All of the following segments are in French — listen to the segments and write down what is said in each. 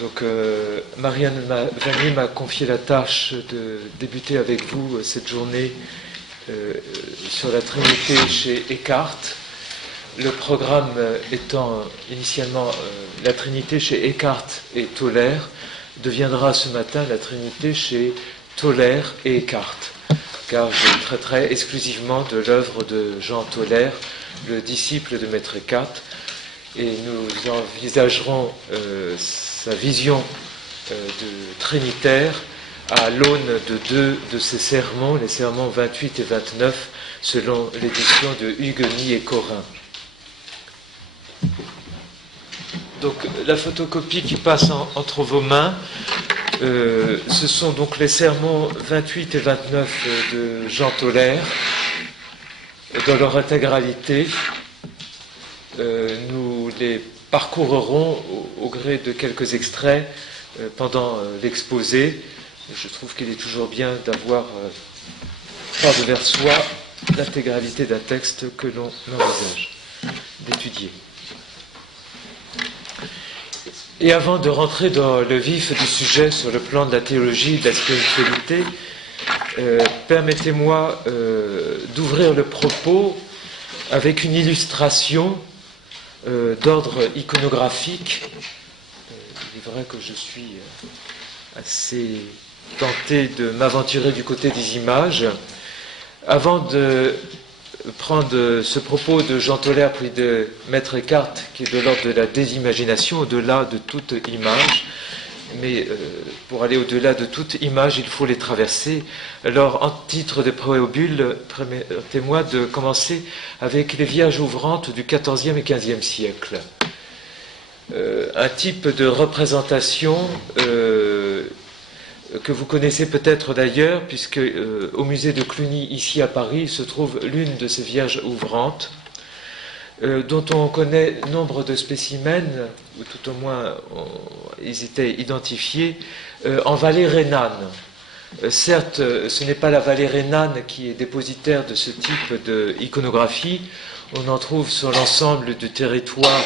Donc, Marianne Vanier m'a confié la tâche de débuter avec vous cette journée sur la Trinité chez Eckhart. Le programme étant initialement la Trinité chez Eckhart et Toller, deviendra ce matin la Trinité chez Toller et Eckhart, car je traiterai exclusivement de l'œuvre de Jean Toller, le disciple de Maître Eckhart, et nous envisagerons sa vision de trinitaire à l'aune de deux de ses sermons, les sermons 28 et 29, selon l'édition de Hugueny et Corin. Donc la photocopie qui passe entre vos mains, ce sont donc les sermons 28 et 29 de Jean Toller, dans leur intégralité. Nous les parcourrons au gré de quelques extraits pendant l'exposé. Je trouve qu'il est toujours bien d'avoir par devers soi l'intégralité d'un texte que l'on envisage d'étudier. Et avant de rentrer dans le vif du sujet sur le plan de la théologie et de la spiritualité, permettez-moi d'ouvrir le propos avec une illustration d'ordre iconographique. Il est vrai que je suis assez tenté de m'aventurer du côté des images. Avant de prendre ce propos de Jean Toller puis de Maître Eckhart, qui est de l'ordre de la désimagination, au-delà de toute image, mais pour aller au-delà de toute image, il faut les traverser. Alors, en titre de préambule, permettez-moi de commencer avec les Vierges ouvrantes du XIVe et XVe siècle. Un type de représentation que vous connaissez peut-être d'ailleurs, puisque au musée de Cluny, ici à Paris, se trouve l'une de ces Vierges ouvrantes, dont on connaît nombre de spécimens, ou tout au moins ils étaient identifiés, en vallée rhénane. Certes, ce n'est pas la vallée rhénane qui est dépositaire de ce type d'iconographie. On en trouve sur l'ensemble du territoire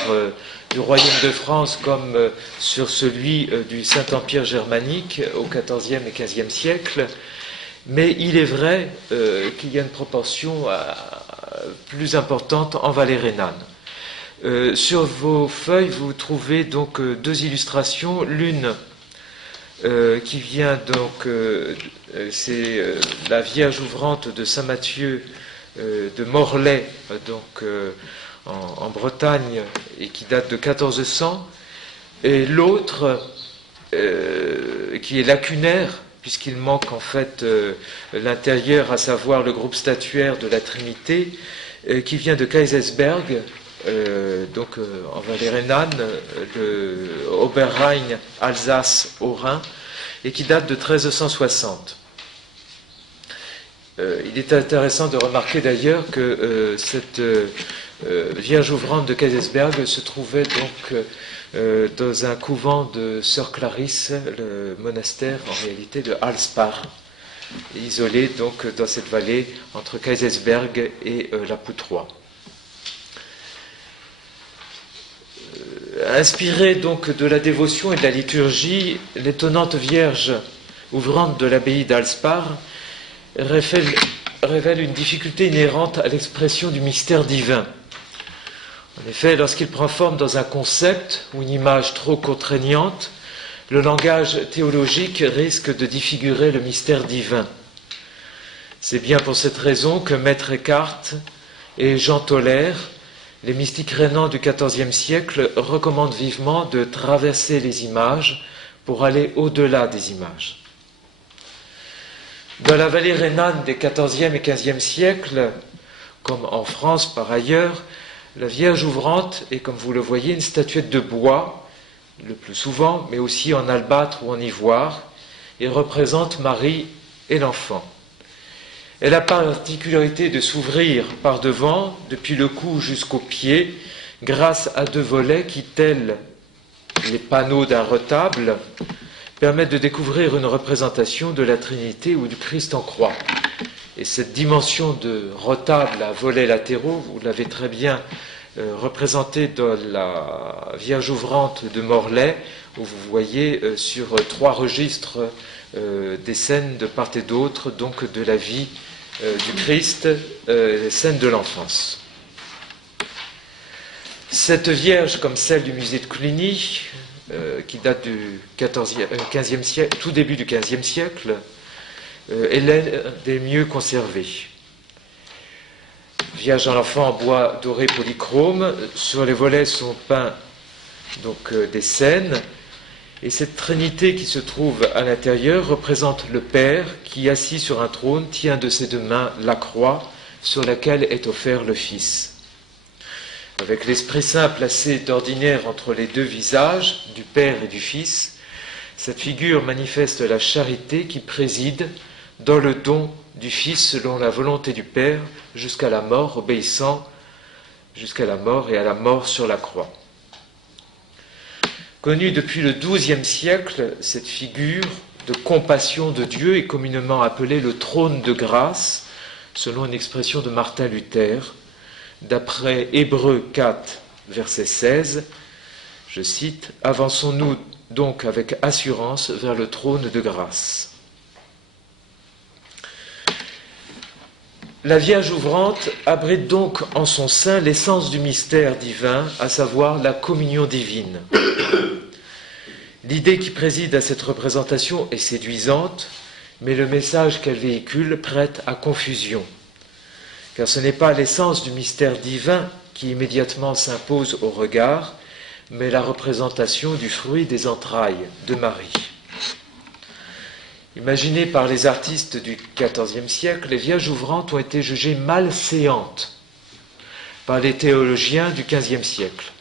du Royaume de France comme sur celui du Saint-Empire germanique au XIVe et XVe siècle. Mais il est vrai qu'il y a une proportion plus importante en vallée rhénane. Sur vos feuilles, vous trouvez donc deux illustrations. L'une qui vient donc, c'est la Vierge ouvrante de Saint Matthieu de Morlaix, donc en Bretagne, et qui date de 1400, et l'autre qui est lacunaire, puisqu'il manque en fait l'intérieur, à savoir le groupe statuaire de la Trinité, qui vient de Kaysersberg, donc en vallée rhénane, le Oberrhein, Alsace, Haut-Rhin, et qui date de 1360. Il est intéressant de remarquer d'ailleurs que cette Vierge ouvrante de Kaysersberg se trouvait donc dans un couvent de Sœur Clarisse, le monastère en réalité de Alspar, isolé donc dans cette vallée entre Kaysersberg et la Poutroie. Inspirée donc de la dévotion et de la liturgie, l'étonnante Vierge ouvrante de l'abbaye d'Alspar révèle une difficulté inhérente à l'expression du mystère divin. En effet, lorsqu'il prend forme dans un concept ou une image trop contraignante, le langage théologique risque de défigurer le mystère divin. C'est bien pour cette raison que Maître Eckhart et Jean Toller, les mystiques rhénans du XIVe siècle, recommandent vivement de traverser les images pour aller au-delà des images. Dans la vallée rhénane des XIVe et XVe siècles, comme en France par ailleurs, la Vierge ouvrante est, comme vous le voyez, une statuette de bois, le plus souvent, mais aussi en albâtre ou en ivoire, et représente Marie et l'enfant. Elle a la particularité de s'ouvrir par devant, depuis le cou jusqu'aux pieds, grâce à deux volets qui, tels les panneaux d'un retable, permettent de découvrir une représentation de la Trinité ou du Christ en croix. Et cette dimension de retable à volets latéraux, vous l'avez très bien représentée dans la Vierge ouvrante de Morlaix, où vous voyez sur 3 registres des scènes de part et d'autre, donc de la vie du Christ, les scènes de l'enfance. Cette Vierge, comme celle du musée de Cluny, qui date du 15e siècle, tout début du XVe siècle, est l'une des mieux conservées. Vierge à l'enfant en bois doré polychrome, sur les volets sont peints donc, des scènes, et cette Trinité qui se trouve à l'intérieur représente le Père qui, assis sur un trône, tient de ses 2 mains la croix sur laquelle est offert le Fils. Avec l'Esprit Saint placé d'ordinaire entre les 2 visages, du Père et du Fils, cette figure manifeste la charité qui préside dans le don du Fils selon la volonté du Père jusqu'à la mort, obéissant jusqu'à la mort et à la mort sur la croix. Connue depuis le XIIe siècle, cette figure de compassion de Dieu est communément appelée le trône de grâce, selon une expression de Martin Luther, d'après Hébreux 4, verset 16, je cite, « Avançons-nous donc avec assurance vers le trône de grâce. » La Vierge ouvrante abrite donc en son sein l'essence du mystère divin, à savoir la communion divine. L'idée qui préside à cette représentation est séduisante, mais le message qu'elle véhicule prête à confusion. Car ce n'est pas l'essence du mystère divin qui immédiatement s'impose au regard, mais la représentation du fruit des entrailles de Marie. Imaginées par les artistes du XIVe siècle, les Vierges ouvrantes ont été jugées malséantes par les théologiens du XVe siècle,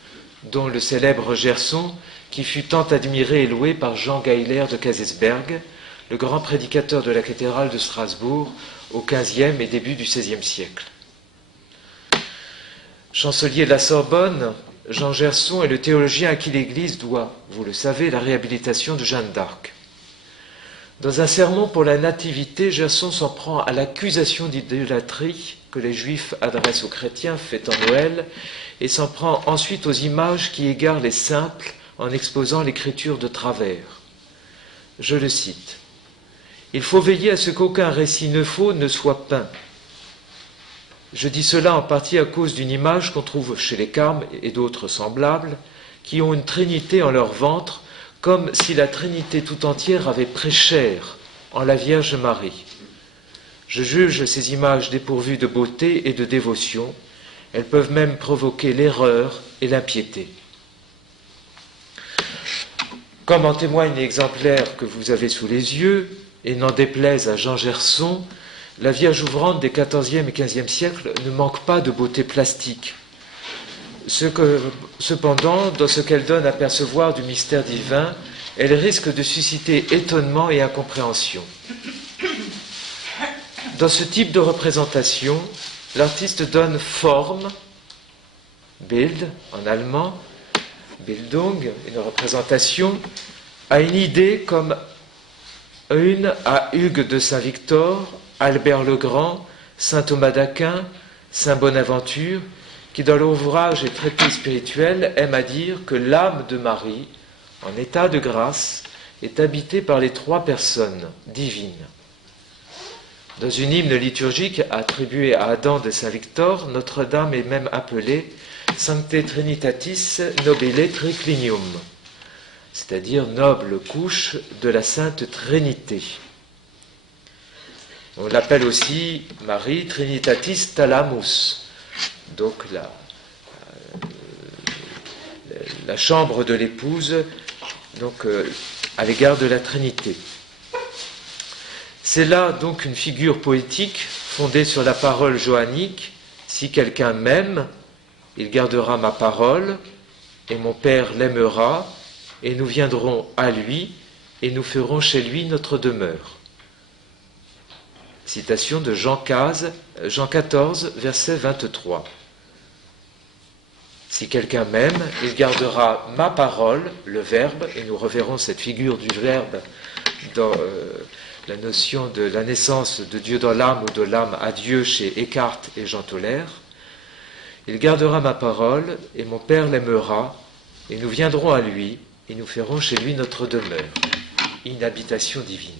dont le célèbre Gerson, qui fut tant admiré et loué par Jean Geiler de Kaysersberg, le grand prédicateur de la cathédrale de Strasbourg au XVe et début du XVIe siècle. Chancelier de la Sorbonne, Jean Gerson est le théologien à qui l'Église doit, vous le savez, la réhabilitation de Jeanne d'Arc. Dans un sermon pour la Nativité, Gerson s'en prend à l'accusation d'idolâtrie que les Juifs adressent aux chrétiens fêtant Noël et s'en prend ensuite aux images qui égarent les simples en exposant l'écriture de travers. Je le cite. « Il faut veiller à ce qu'aucun récit faux ne soit peint. Je dis cela en partie à cause d'une image qu'on trouve chez les Carmes et d'autres semblables, qui ont une trinité en leur ventre, comme si la Trinité tout entière avait pris chair en la Vierge Marie. Je juge ces images dépourvues de beauté et de dévotion. Elles peuvent même provoquer l'erreur et l'impiété. » Comme en témoigne l'exemplaire que vous avez sous les yeux, et n'en déplaise à Jean Gerson, la Vierge ouvrante des XIVe et XVe siècles ne manque pas de beauté plastique. Cependant, dans ce qu'elle donne à percevoir du mystère divin, elle risque de susciter étonnement et incompréhension. Dans ce type de représentation, l'artiste donne forme, Bild en allemand, Bildung, une représentation, à une idée comme une à Hugues de Saint-Victor, Albert le Grand, saint Thomas d'Aquin, saint Bonaventure, qui dans leur ouvrage et traité spirituel aiment à dire que l'âme de Marie, en état de grâce, est habitée par les 3 personnes divines. Dans une hymne liturgique attribuée à Adam de Saint-Victor, Notre-Dame est même appelée Sancte Trinitatis Nobile Triclinium, c'est-à-dire noble couche de la Sainte Trinité. On l'appelle aussi Marie Trinitatis Thalamus, donc la chambre de l'épouse, donc à l'égard de la Trinité. C'est là donc une figure poétique fondée sur la parole johannique. Si quelqu'un m'aime, il gardera ma parole, et mon Père l'aimera, et nous viendrons à lui, et nous ferons chez lui notre demeure. Citation de Jean 14, verset 23. Si quelqu'un m'aime, il gardera ma parole, le Verbe, et nous reverrons cette figure du Verbe dans la notion de la naissance de Dieu dans l'âme ou de l'âme à Dieu chez Eckhart et Jean Toller. Il gardera ma parole, et mon Père l'aimera, et nous viendrons à lui, et nous ferons chez lui notre demeure. Une habitation divine.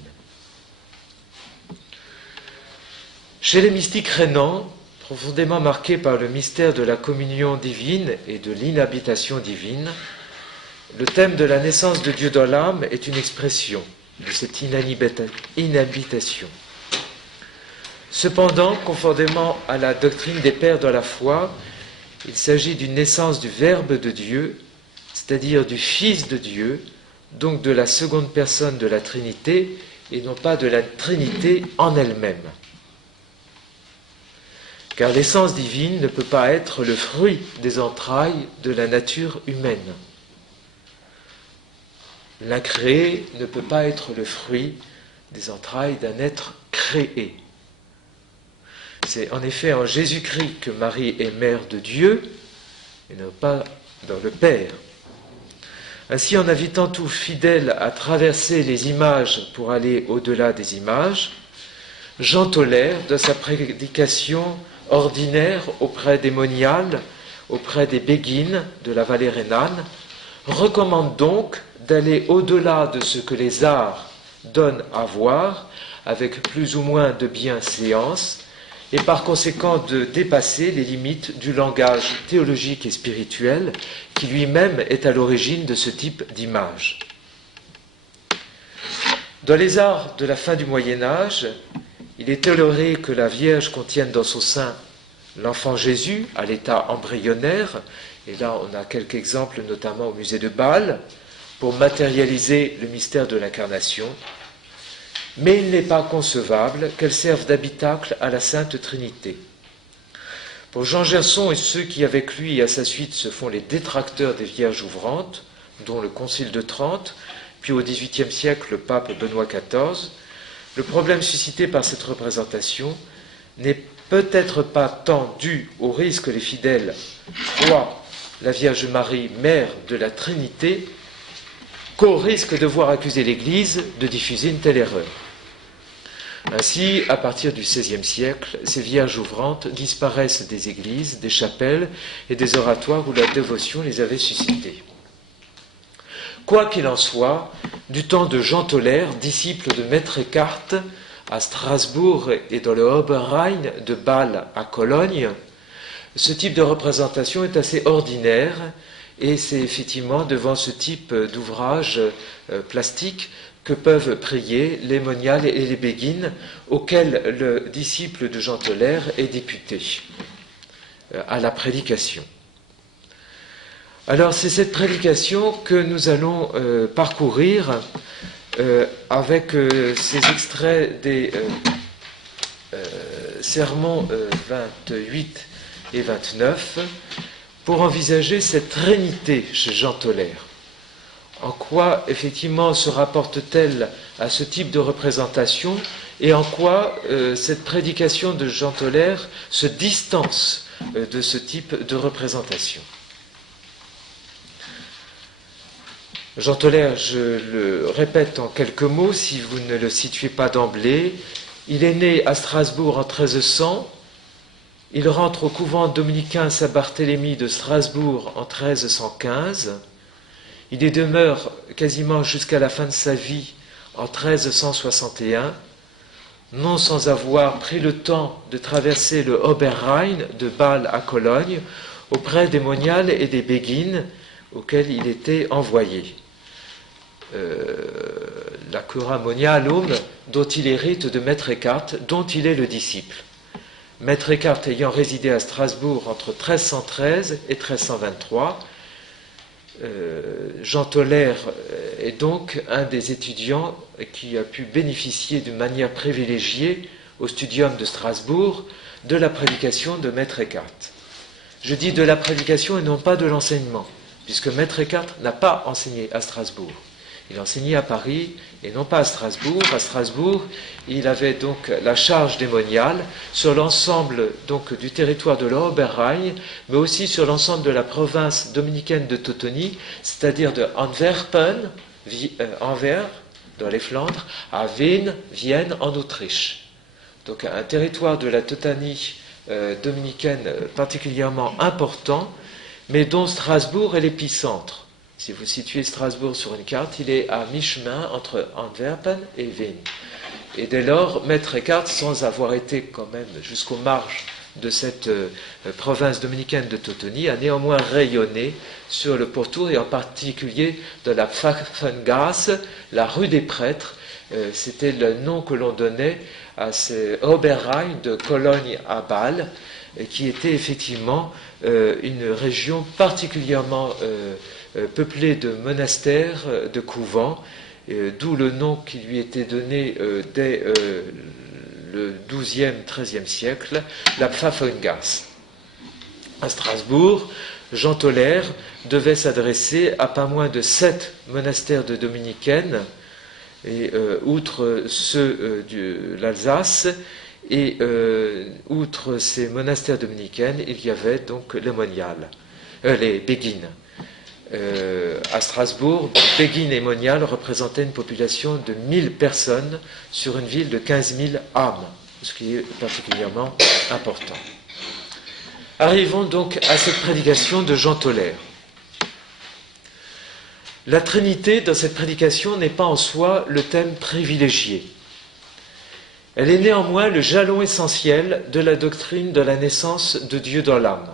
Chez les mystiques rénants, profondément marqués par le mystère de la communion divine et de l'inhabitation divine, le thème de la naissance de Dieu dans l'âme est une expression de cette inhabitation. Cependant, conformément à la doctrine des pères dans la foi, il s'agit d'une naissance du Verbe de Dieu, c'est-à-dire du Fils de Dieu, donc de la seconde personne de la Trinité, et non pas de la Trinité en elle-même. Car l'essence divine ne peut pas être le fruit des entrailles de la nature humaine. L'incréé ne peut pas être le fruit des entrailles d'un être créé. C'est en effet en Jésus-Christ que Marie est mère de Dieu, et non pas dans le Père. Ainsi, en invitant tout fidèle à traverser les images pour aller au-delà des images, Jean Tolère, dans sa prédication ordinaire auprès des moniales, auprès des béguines de la vallée rhénane, recommande donc d'aller au-delà de ce que les arts donnent à voir, avec plus ou moins de bienséance, et par conséquent de dépasser les limites du langage théologique et spirituel qui lui-même est à l'origine de ce type d'image. Dans les arts de la fin du Moyen-Âge, il est toléré que la Vierge contienne dans son sein l'enfant Jésus à l'état embryonnaire, et là on a quelques exemples notamment au musée de Bâle, pour matérialiser le mystère de l'incarnation, mais il n'est pas concevable qu'elle serve d'habitacle à la Sainte Trinité. Pour Jean Gerson et ceux qui avec lui et à sa suite se font les détracteurs des Vierges ouvrantes, dont le Concile de Trente, puis au XVIIIe siècle le pape Benoît XIV, le problème suscité par cette représentation n'est peut-être pas tant dû au risque que les fidèles croient la Vierge Marie, mère de la Trinité, qu'au risque de voir accuser l'Église de diffuser une telle erreur. Ainsi, à partir du XVIe siècle, ces vierges ouvrantes disparaissent des églises, des chapelles et des oratoires où la dévotion les avait suscitées. Quoi qu'il en soit, du temps de Jean Tolère, disciple de Maître Eckhart à Strasbourg et dans le Oberrhein de Bâle à Cologne, ce type de représentation est assez ordinaire et c'est effectivement devant ce type d'ouvrage plastique que peuvent prier les moniales et les béguines auxquels le disciple de Jean Tolère est député à la prédication. Alors c'est cette prédication que nous allons parcourir avec ces extraits des sermons 28 et 29 pour envisager cette trinité chez Jean Tolère. En quoi, effectivement, se rapporte-t-elle à ce type de représentation et en quoi cette prédication de Jean Tolère se distance de ce type de représentation. Jean Tolère, je le répète en quelques mots, si vous ne le situez pas d'emblée, il est né à Strasbourg en 1300, il rentre au couvent dominicain Saint-Barthélemy de Strasbourg en 1315, il y demeure quasiment jusqu'à la fin de sa vie en 1361, non sans avoir pris le temps de traverser le Oberrhein de Bâle à Cologne auprès des moniales et des béguines auxquels il était envoyé. La cura monialum dont il hérite de Maître Eckhart, dont il est le disciple. Maître Eckhart ayant résidé à Strasbourg entre 1313 et 1323, Jean Tolère est donc un des étudiants qui a pu bénéficier d'une manière privilégiée au studium de Strasbourg de la prédication de Maître Eckhart. Je dis de la prédication et non pas de l'enseignement, puisque Maître Eckhart n'a pas enseigné à Strasbourg. Il enseignait à Paris et non pas à Strasbourg. À Strasbourg, il avait donc la charge des moniales sur l'ensemble donc du territoire de l'Oberrhein, mais aussi sur l'ensemble de la province dominicaine de Teutonie, c'est-à-dire de Antwerpen, Anvers, dans les Flandres, à Vienne en Autriche. Donc un territoire de la Teutanie dominicaine particulièrement important, mais dont Strasbourg est l'épicentre. Si vous situez Strasbourg sur une carte, il est à mi-chemin entre Antwerpen et Vienne. Et dès lors, Maître Eckhart, sans avoir été quand même jusqu'aux marges de cette province dominicaine de Teutonie, a néanmoins rayonné sur le pourtour, et en particulier dans la Pfaffengasse, la rue des prêtres. C'était le nom que l'on donnait à ces Oberrhein de Cologne à Bâle, qui était effectivement une région particulièrement peuplée de monastères, de couvents, d'où le nom qui lui était donné dès le XIIe, XIIIe siècle, la Pfaffengasse. À Strasbourg, Jean Tauler devait s'adresser à pas moins de 7 monastères de dominicaines, et outre ceux de l'Alsace, et outre ces monastères dominicaines, il y avait donc les moniales, les béguines. À Strasbourg, Béguines et Monial représentaient une population de 1000 personnes sur une ville de 15 000 âmes, ce qui est particulièrement important. Arrivons donc à cette prédication de Jean Tauler. La Trinité, dans cette prédication, n'est pas en soi le thème privilégié. Elle est néanmoins le jalon essentiel de la doctrine de la naissance de Dieu dans l'âme,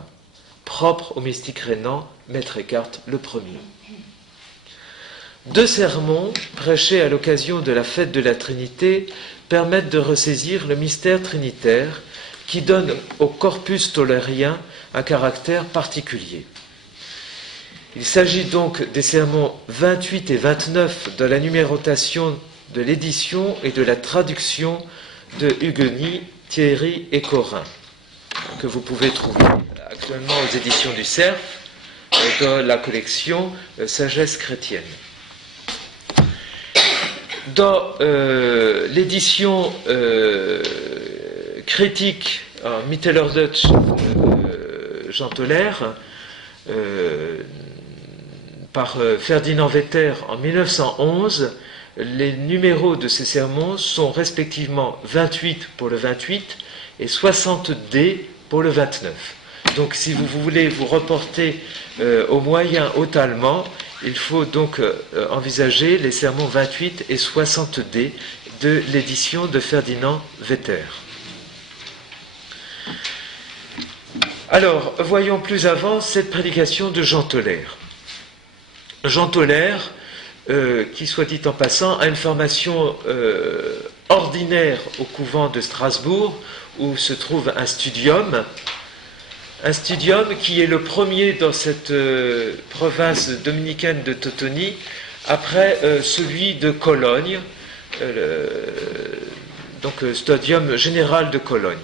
propre au mystique rénan, Maître Eckhart le premier. 2 sermons prêchés à l'occasion de la fête de la Trinité permettent de ressaisir le mystère trinitaire qui donne au corpus taulérien un caractère particulier. Il s'agit donc des sermons 28 et 29 de la numérotation de l'édition et de la traduction de Hugueny, Thierry et Corin, que vous pouvez trouver actuellement aux éditions du Cerf, dans la collection Sagesse chrétienne. Dans l'édition critique en Mittelerdeutsch Jean Tauler, par Ferdinand Vetter en 1911, les numéros de ces sermons sont respectivement 28 pour le 28 et 60D pour le 29. Donc si vous voulez vous reporter au moyen haut allemand, il faut donc envisager les sermons 28 et 60D de l'édition de Ferdinand Vetter. Alors, voyons plus avant cette prédication de Jean Tauler. Jean Tauler, qui, soit dit en passant, a une formation ordinaire au couvent de Strasbourg, où se trouve un studium qui est le premier dans cette province dominicaine de Teutonie, après celui de Cologne, donc studium général de Cologne.